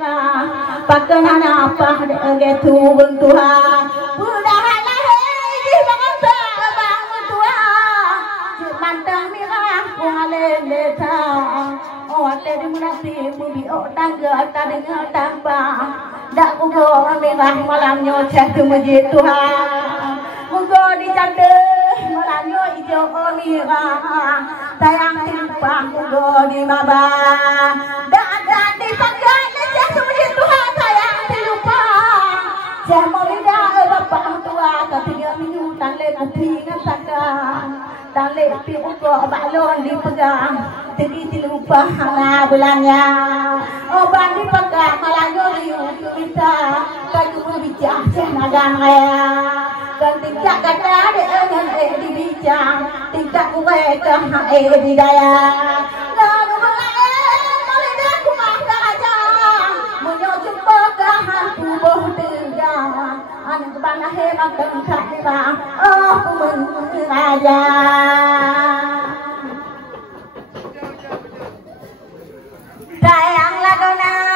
Pakanan apa de tu Tuhan mudahan di bangsa bang Tuhan mantang mirah kualen desa oh tadi menasi mubi oh tangga tadi tanpa dak ugo mirah malamnya cek masjid Tuhan ugo di canda malamnya ijo mirah sayang timpang ugo di maba dak ada di panggilan cek masjid Tuhan sayang tilupa cek molida bapak tua ketiga minggu tale kopi ngasakan tale pi ugo balon dipegang jadi dilupa hana bulannya oh bandi pegang malanyo riu bisa kayu bicara cenagan ya dan tingkat kata dengan dibicang tingkat gue ke di daya lalu mulai kumah raja menyujuk pegahan tubuh tegang anak bana hebat tengkak hebat oh raja sayang lagona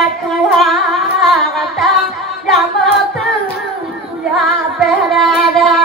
Tuhan kata jamu tu ya berada.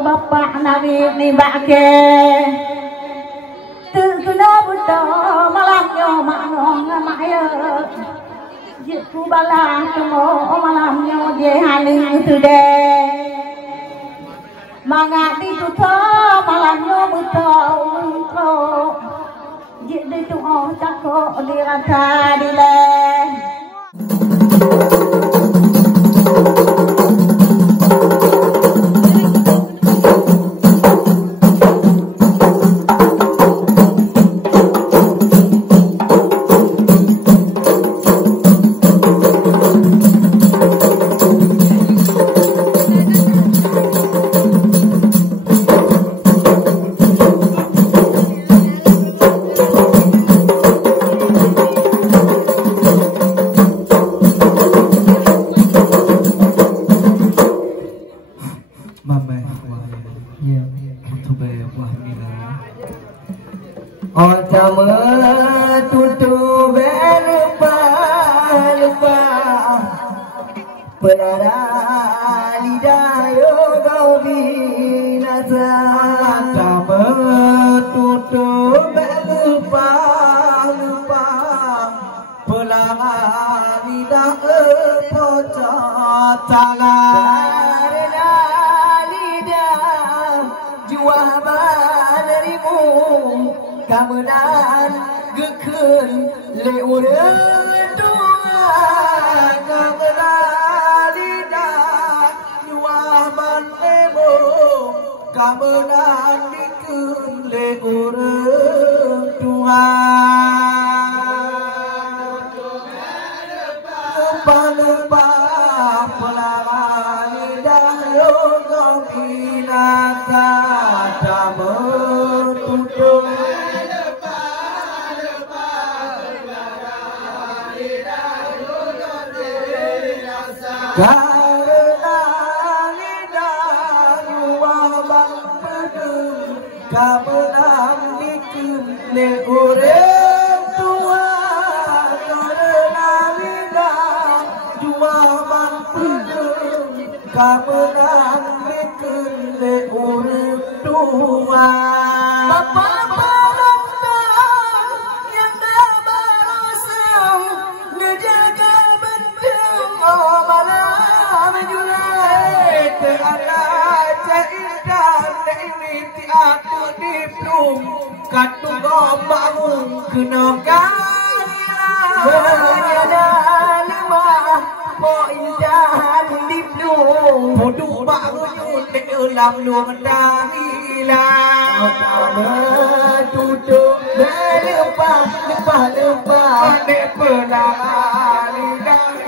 Bapak Nabi ni bake terkena buta malamnya maknong maya jitu balang temo malamnya je haling sudah mangak dituta malamnya buta unko jitu doa cakok dirasa dile.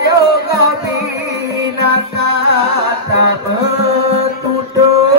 Yoga binasa tak bertutup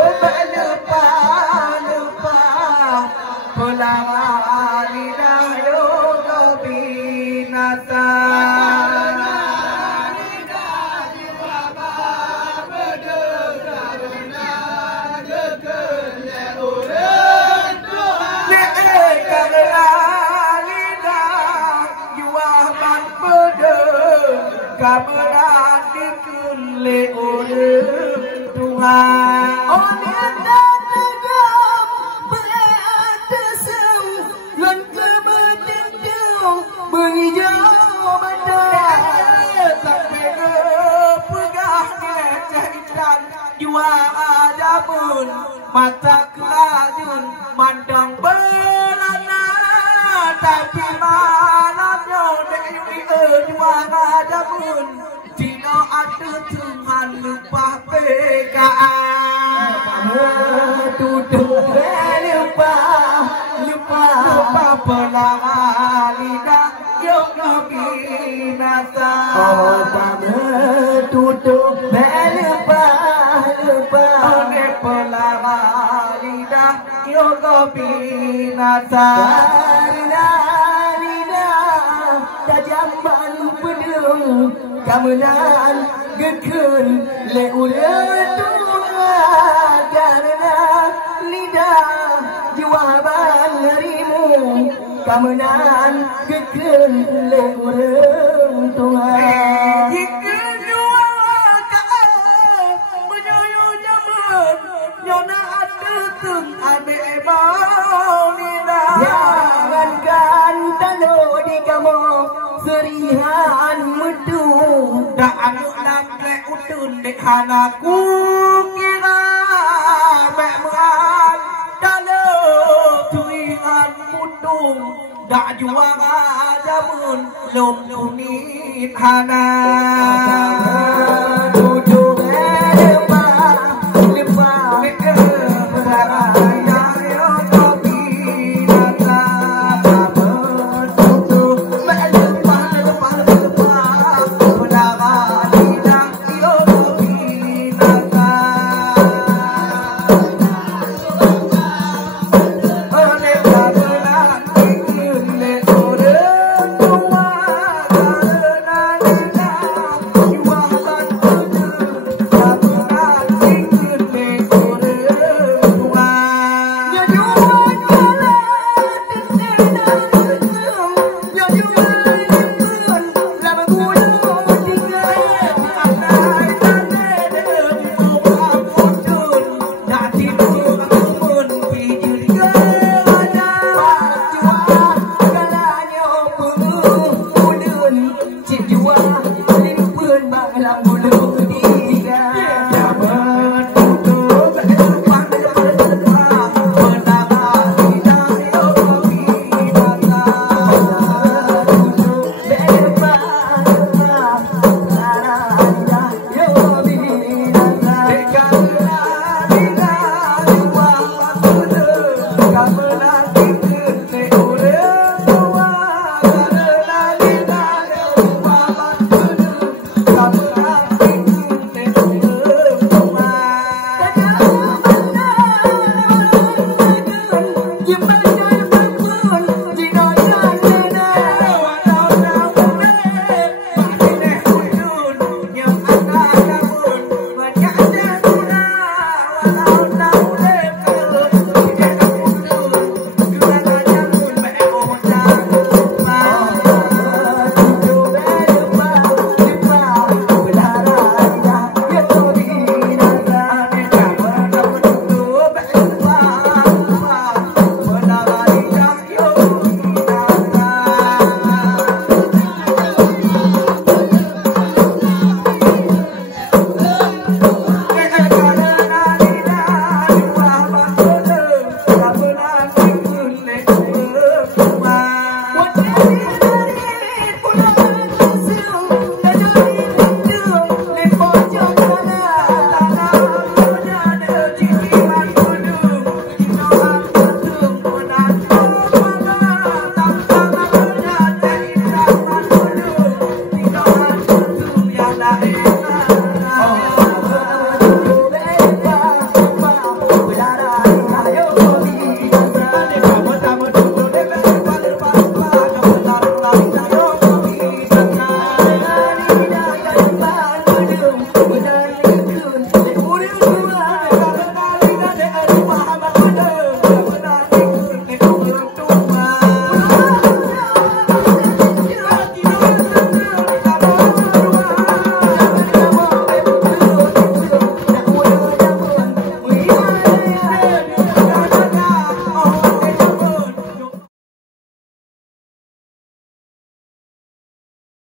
kemudian dikule urut Tuhan oleh dan legam beratasam lan kebedendung menghijau badan sampai pegah cahitan jua adapun mata kelajun mandang belana tapi malamnya dewi jua adapun Cina ada Tuhan lupa PKA tutup lupa pelang lidah yang binasa tutup lupa pelang lidah yang binasa lidah tajam balu pedung kemudian gekun leulah Tuhan karena lidah jawaban darimu kemudian gekun leulah Tuhan gekun jua menyoyo jaman nyona ada tum ade mau lidah jangankan tano di kamu serihan medu dak anu namle utun dek hanaku kira mek muan dalo tuingan mutung dak juang ajamun lom unit hana